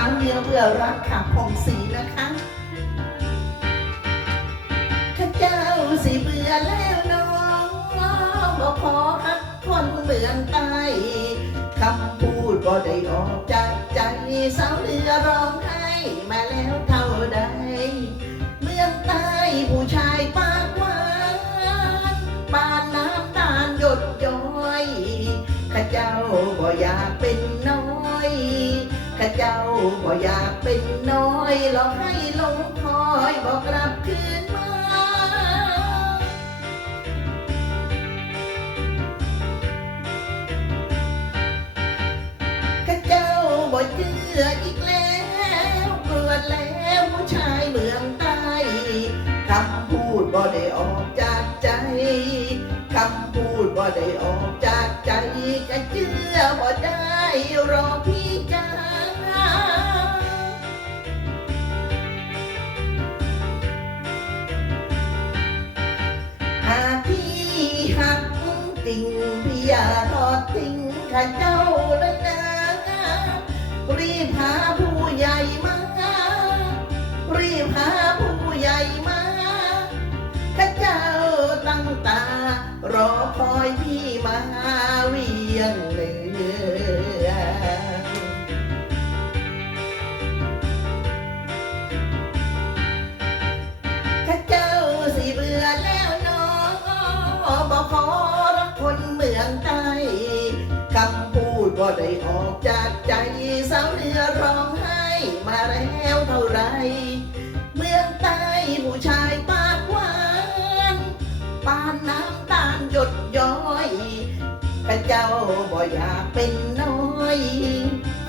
าวเมียเบื่อรักขับผ่องสีนะคะข้าเจ้าสีเบื่อแล้วน้องบอกขอฮักคนเมืองใต้คำพูดบ่ได้ออกจากใจสาวเรือร้องไห้มาแล้วเท่า บ่อยากเป็นน้อยหลอกให้หลงคอยบอกกลับคืนมาข้าเจ้าบ่เชื่ออีกแล้วเบื่อแล้วผู้ชายเมืองใต้คำพูดบ่ได้ออกจากใจคำพูดบ่ได้ออกจากใจก็เชื่อบ่ได้รอพี่ ติ่งพี่อย่าทอดทิ้งข้าเจ้าเลยนะรีบหาผู้ใหญ่มารีบหาผู้ใหญ่มาข้าเจ้าตั้งตารอคอยพี่มาำพูดว่าได้ออกจากใจสาวเรือร้องไห้มาแล้วเท่าไร เมืองใต้ผู้ชายปากหวานปานน้ำตาลหยดย้อยข้าเจ้าบ่อยากเป็นน้อย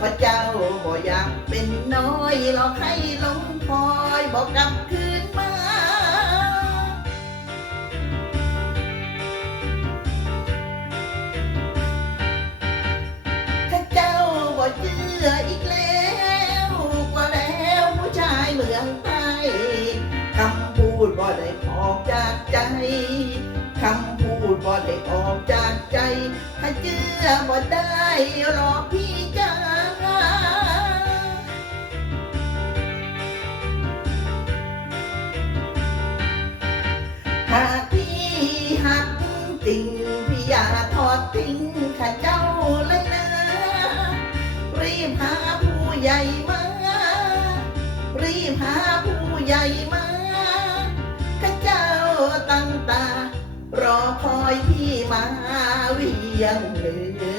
ข้าเจ้าบ่อยากเป็นน้อยหลอกให้ลงคอยบอกกลับคืนมา ได้ออกจากใจคำพูดบ่ได้ออกจากใจข้าเชื่อบ่ได้หรอกพี่จ้าหากพี่หักจริงพี่อย่าทอดทิ้งข้าเจ้าเลยนะรีบหาผู้ใหญ่มารีบหาผู้ใหญ่มา día, donde